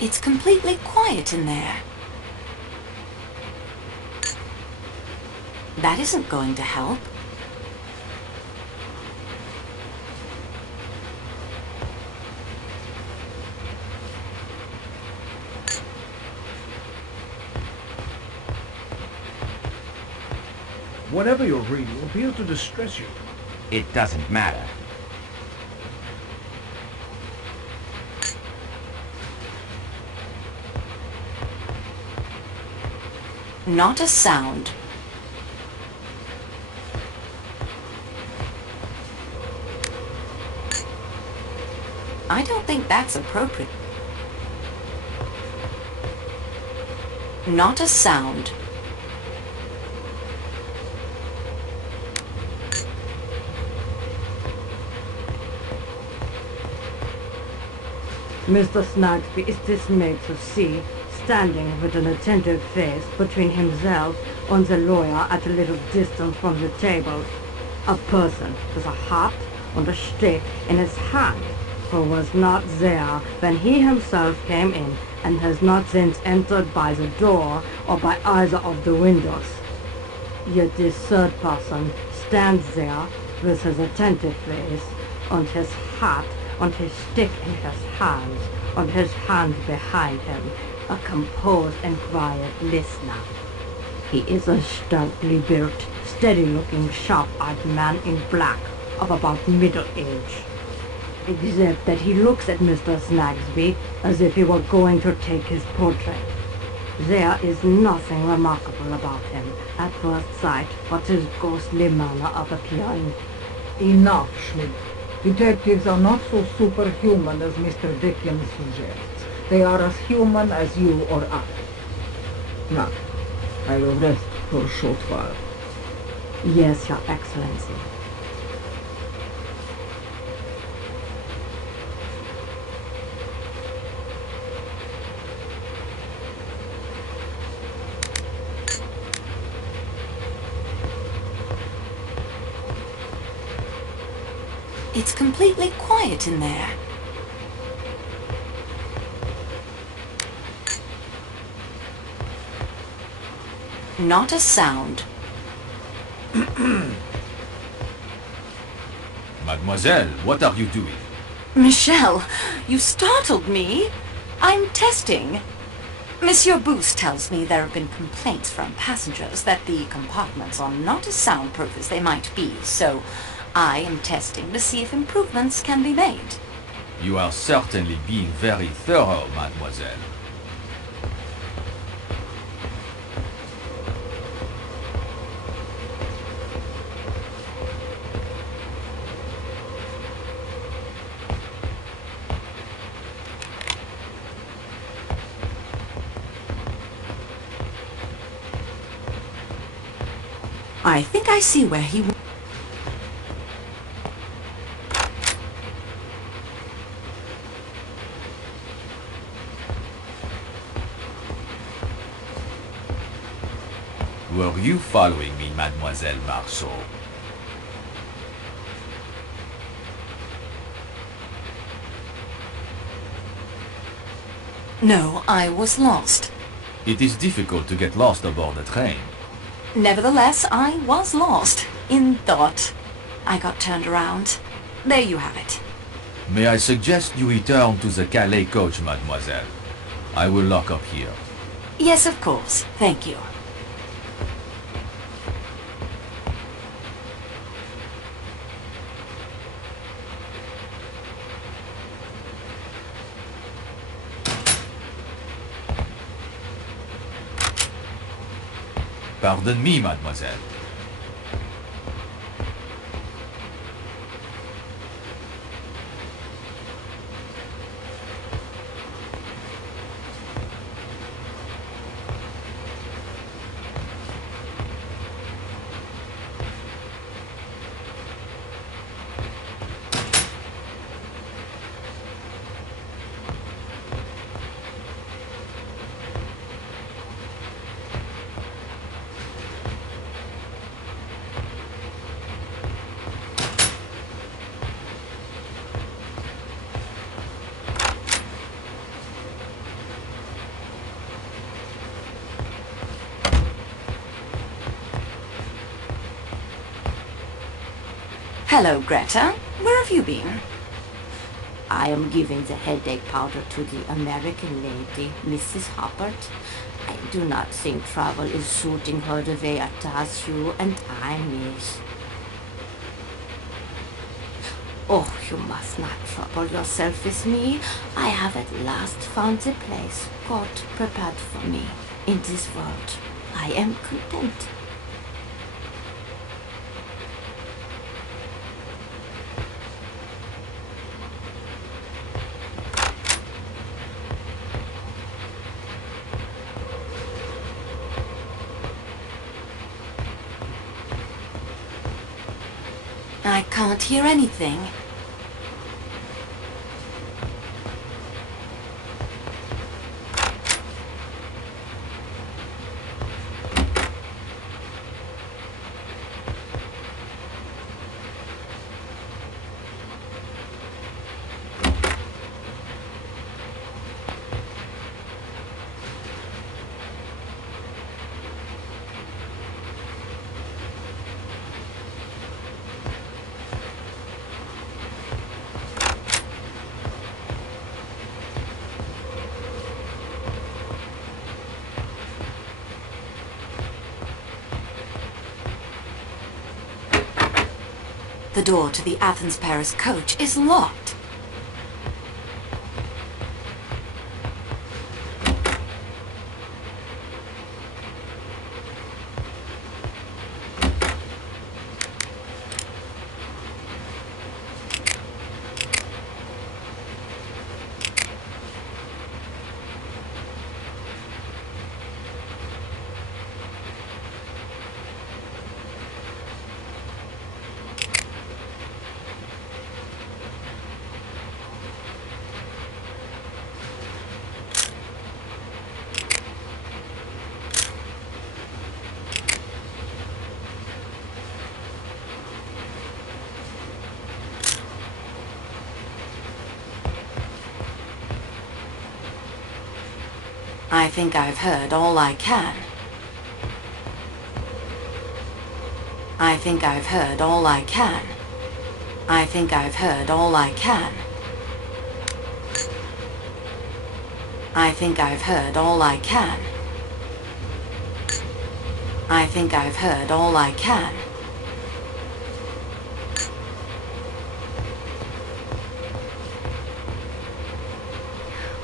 It's completely quiet in there. That isn't going to help. Whatever you're reading appears to distress you. It doesn't matter. Not a sound. I don't think that's appropriate. Not a sound. Mr. Snagsby is dismayed to see, standing with an attentive face between himself and the lawyer at a little distance from the table, a person with a hat and a stick in his hand, who was not there when he himself came in, and has not since entered by the door or by either of the windows. Yet this third person stands there with his attentive face, and his hat and his stick in his hands, and his hands behind him, a composed and quiet listener. He is a stoutly built, steady-looking, sharp-eyed man in black, of about middle age, except that he looks at Mr. Snagsby as if he were going to take his portrait. There is nothing remarkable about him at first sight but his ghostly manner of appearing. Enough, Schmidt. Detectives are not so superhuman as Mr. Dickens suggests. They are as human as you or I. Now, I will rest for a short while. Yes, Your Excellency. It's completely quiet in there. Not a sound. Mademoiselle, what are you doing? Michel, you startled me. I'm testing. Monsieur Booth tells me there have been complaints from passengers that the compartments are not as soundproof as they might be, so I am testing to see if improvements can be made. You are certainly being very thorough, mademoiselle. I think I see where he... Were you following me, Mademoiselle Marceau? No, I was lost. It is difficult to get lost aboard a train. Nevertheless, I was lost. In thought. I got turned around. There you have it. May I suggest you return to the Calais coach, mademoiselle? I will lock up here. Yes, of course. Thank you. Pardon me, mademoiselle. Hello, Greta. Where have you been? I am giving the headache powder to the American lady, Mrs. Hoppert. I do not think travel is suiting her the way it does you, and I miss. Oh, you must not trouble yourself with me. I have at last found the place God prepared for me in this world. I am content. I can't hear anything. The door to the Athens-Paris coach is locked. I think I've heard all I can. I think I've heard all I can. I think I've heard all I can. I think I've heard all I can. I think I've heard all I can.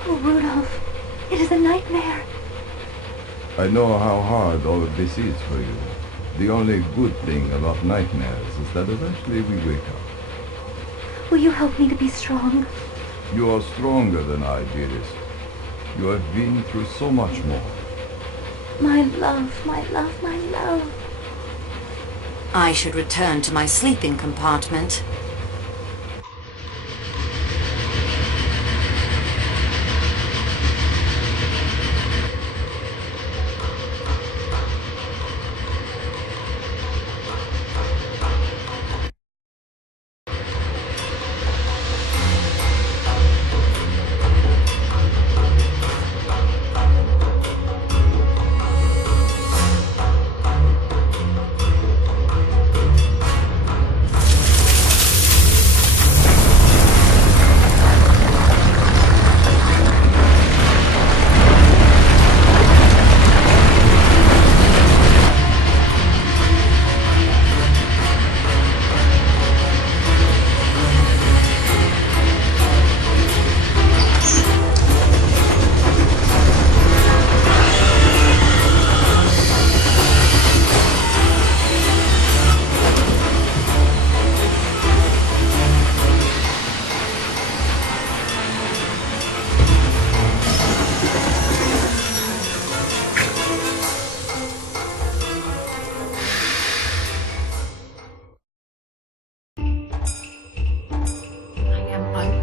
Oh, Rudolph, it is a nightmare. I know how hard all of this is for you. The only good thing about nightmares is that eventually we wake up. Will you help me to be strong? You are stronger than I, dearest. You have been through so much more. My love, my love, my love. I should return to my sleeping compartment.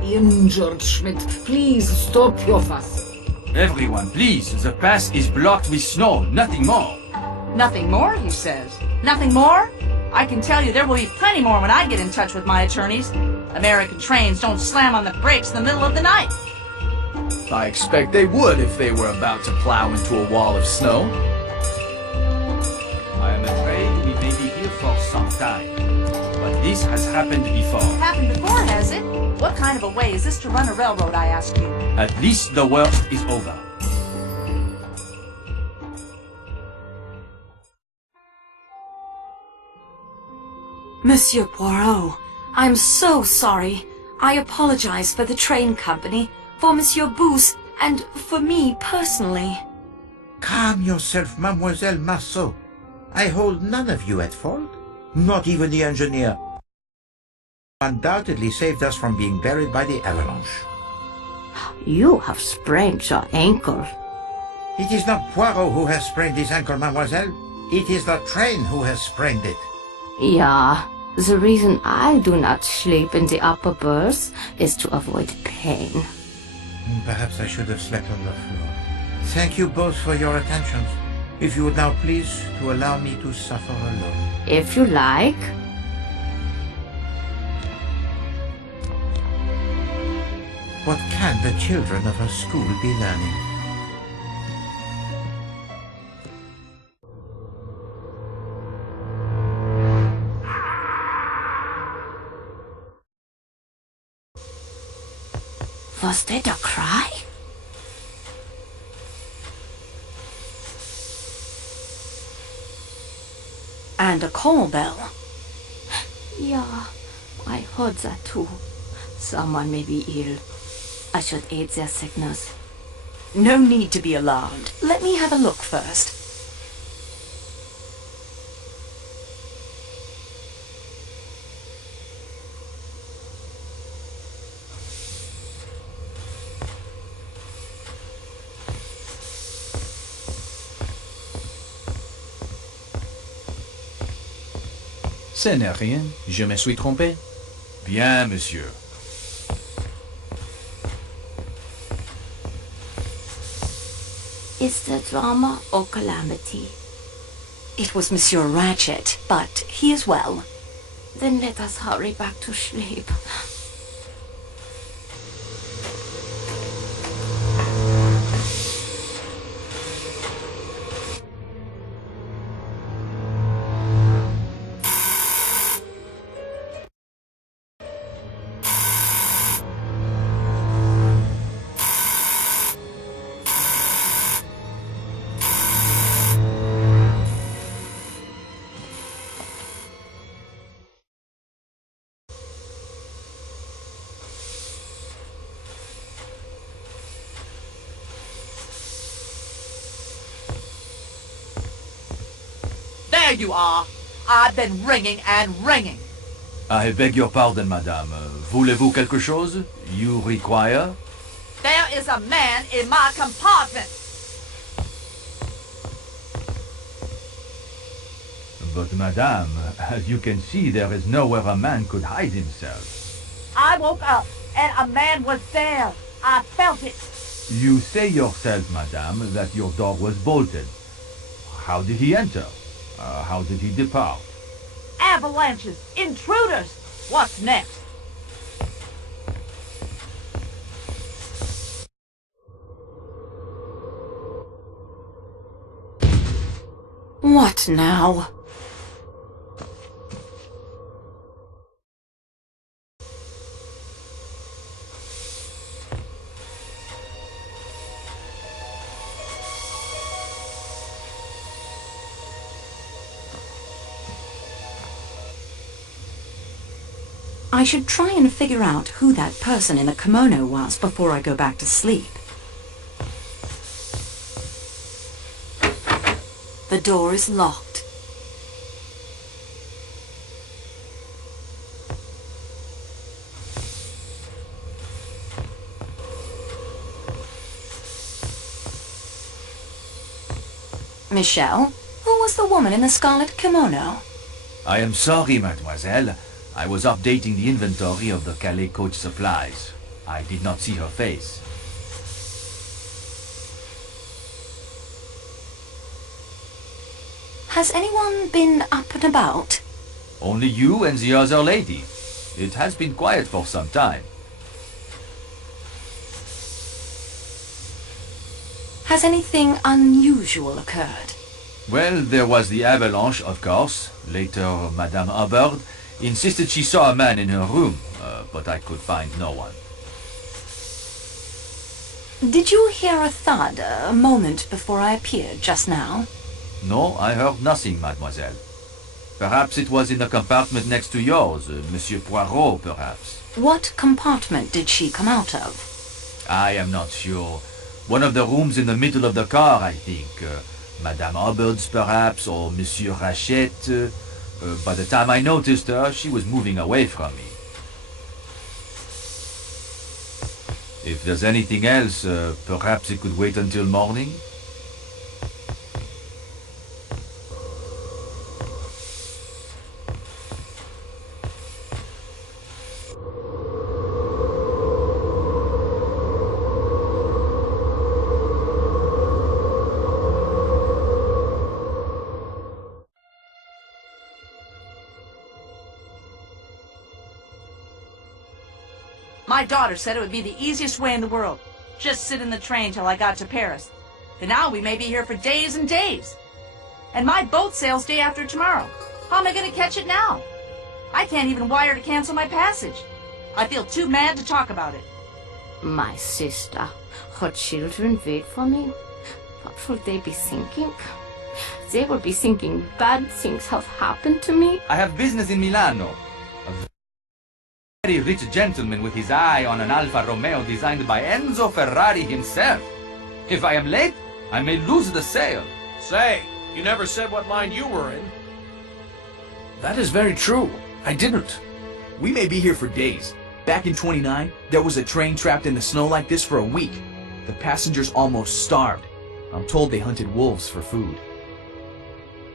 Injured, Schmidt. Please stop your fuss. Everyone, please. The pass is blocked with snow. Nothing more. Nothing more, he says. Nothing more? I can tell you there will be plenty more when I get in touch with my attorneys. American trains don't slam on the brakes in the middle of the night. I expect they would if they were about to plow into a wall of snow. I am afraid we may be here for some time. But This has happened before. Happened before, has it? What kind of a way is this to run a railroad, I ask you? At least the worst is over. Monsieur Poirot, I'm so sorry. I apologize for the train company, for Monsieur Booth, and for me personally. Calm yourself, Mademoiselle Marceau. I hold none of you at fault. Not even the engineer. Undoubtedly saved us from being buried by the avalanche. You have sprained your ankle. It is not Poirot who has sprained his ankle, mademoiselle. It is the train who has sprained it. Yeah, the reason I do not sleep in the upper berth is to avoid pain. Perhaps I should have slept on the floor. Thank you both for your attentions. If you would now please to allow me to suffer alone. If you like. What can the children of a school be learning? Was that a cry? And a call bell. Yeah, I heard that too. Someone may be ill. I should aid their sickness. No need to be alarmed. Let me have a look first. Ce n'est rien. Je me suis trompé. Bien, monsieur. Is there drama or calamity? It was Monsieur Ratchet, but he is well. Then let us hurry back to sleep. There you are. I've been ringing and ringing. I beg your pardon, madame. Voulez-vous quelque chose? You require? There is a man in my compartment. But madame, as you can see, there is nowhere a man could hide himself. I woke up and a man was there. I felt it. You say yourself, madame, that your door was bolted. How did he enter? How did he depart? Avalanches, intruders. What's next? What now? I should try and figure out who that person in the kimono was before I go back to sleep. The door is locked. Michelle, who was the woman in the scarlet kimono? I am sorry, mademoiselle. I was updating the inventory of the Calais coach supplies. I did not see her face. Has anyone been up and about? Only you and the other lady. It has been quiet for some time. Has anything unusual occurred? Well, there was the avalanche, of course. Later, Madame Hubbard. insisted she saw a man in her room, but I could find no one. Did you hear a thud a moment before I appeared just now? No, I heard nothing, mademoiselle. Perhaps it was in the compartment next to yours, Monsieur Poirot, perhaps. What compartment did she come out of? I am not sure. One of the rooms in the middle of the car, I think. Madame Hubbard's, perhaps, or Monsieur Rachette. By the time I noticed her, she was moving away from me. If there's anything else, perhaps it could wait until morning? My daughter said it would be the easiest way in the world. Just sit in the train till I got to Paris. And now we may be here for days and days. And my boat sails day after tomorrow. How am I going to catch it now? I can't even wire to cancel my passage. I feel too mad to talk about it. My sister, her children wait for me. What will they be thinking? They will be thinking bad things have happened to me. I have business in Milano. A very rich gentleman with his eye on an Alfa Romeo designed by Enzo Ferrari himself. If I am late, I may lose the sale. Say, you never said what line you were in. That is very true. I didn't. We may be here for days. Back in 29, there was a train trapped in the snow like this for a week. The passengers almost starved. I'm told they hunted wolves for food.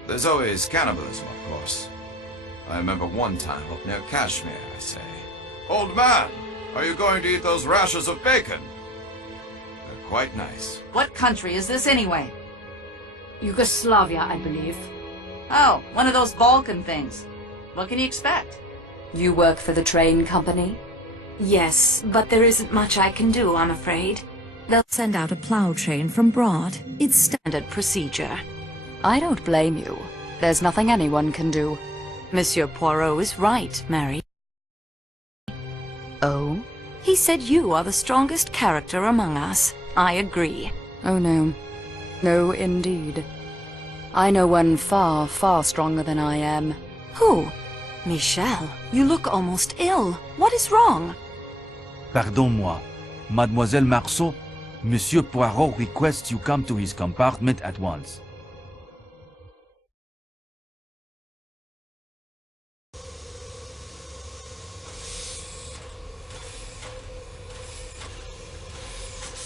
There's always cannibalism, of course. I remember one time up near Kashmir, I say. Old man, are you going to eat those rashers of bacon? They're quite nice. What country is this anyway? Yugoslavia, I believe. Oh, one of those Balkan things. What can you expect? You work for the train company? Yes, but there isn't much I can do, I'm afraid. They'll send out a plow train from Broad. It's standard procedure. I don't blame you. There's nothing anyone can do. Monsieur Poirot is right, Mary. Oh? He said you are the strongest character among us. I agree. Oh no. No, indeed. I know one far, far stronger than I am. Who? Michel, you look almost ill. What is wrong? Pardon-moi. Mademoiselle Marceau, Monsieur Poirot requests you come to his compartment at once.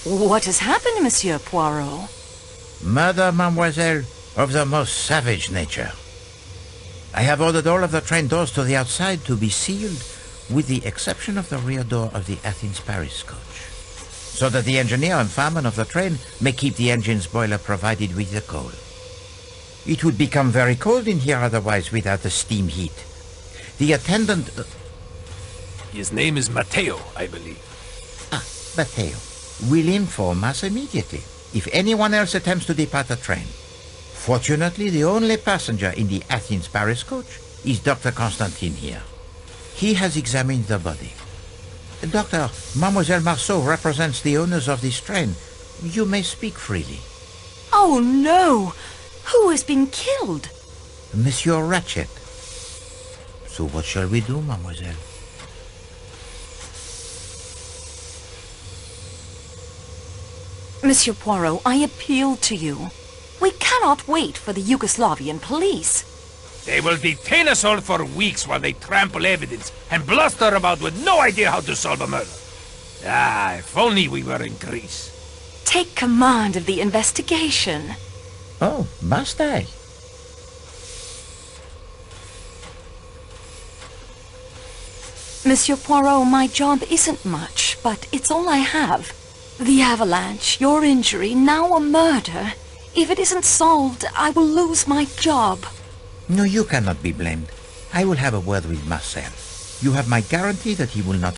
What has happened, Monsieur Poirot? Murder, mademoiselle, of the most savage nature. I have ordered all of the train doors to the outside to be sealed, with the exception of the rear door of the Athens-Paris coach, so that the engineer and fireman of the train may keep the engine's boiler provided with the coal. It would become very cold in here otherwise without the steam heat. The attendant... His name is Matteo, I believe. Ah, Matteo. Will inform us immediately if anyone else attempts to depart the train. Fortunately, the only passenger in the Athens-Paris coach is Dr. Constantine here. He has examined the body. Doctor, Mademoiselle Marceau represents the owners of this train. You may speak freely. Oh, no! Who has been killed? Monsieur Rachette. So what shall we do, mademoiselle? Monsieur Poirot, I appeal to you. We cannot wait for the Yugoslavian police. They will detain us all for weeks while they trample evidence and bluster about with no idea how to solve a murder. Ah, if only we were in Greece. Take command of the investigation. Oh, must I? Monsieur Poirot, my job isn't much, but it's all I have. The avalanche, your injury, now a murder. If it isn't solved, I will lose my job. No, you cannot be blamed. I will have a word with Marcel. You have my guarantee that he will not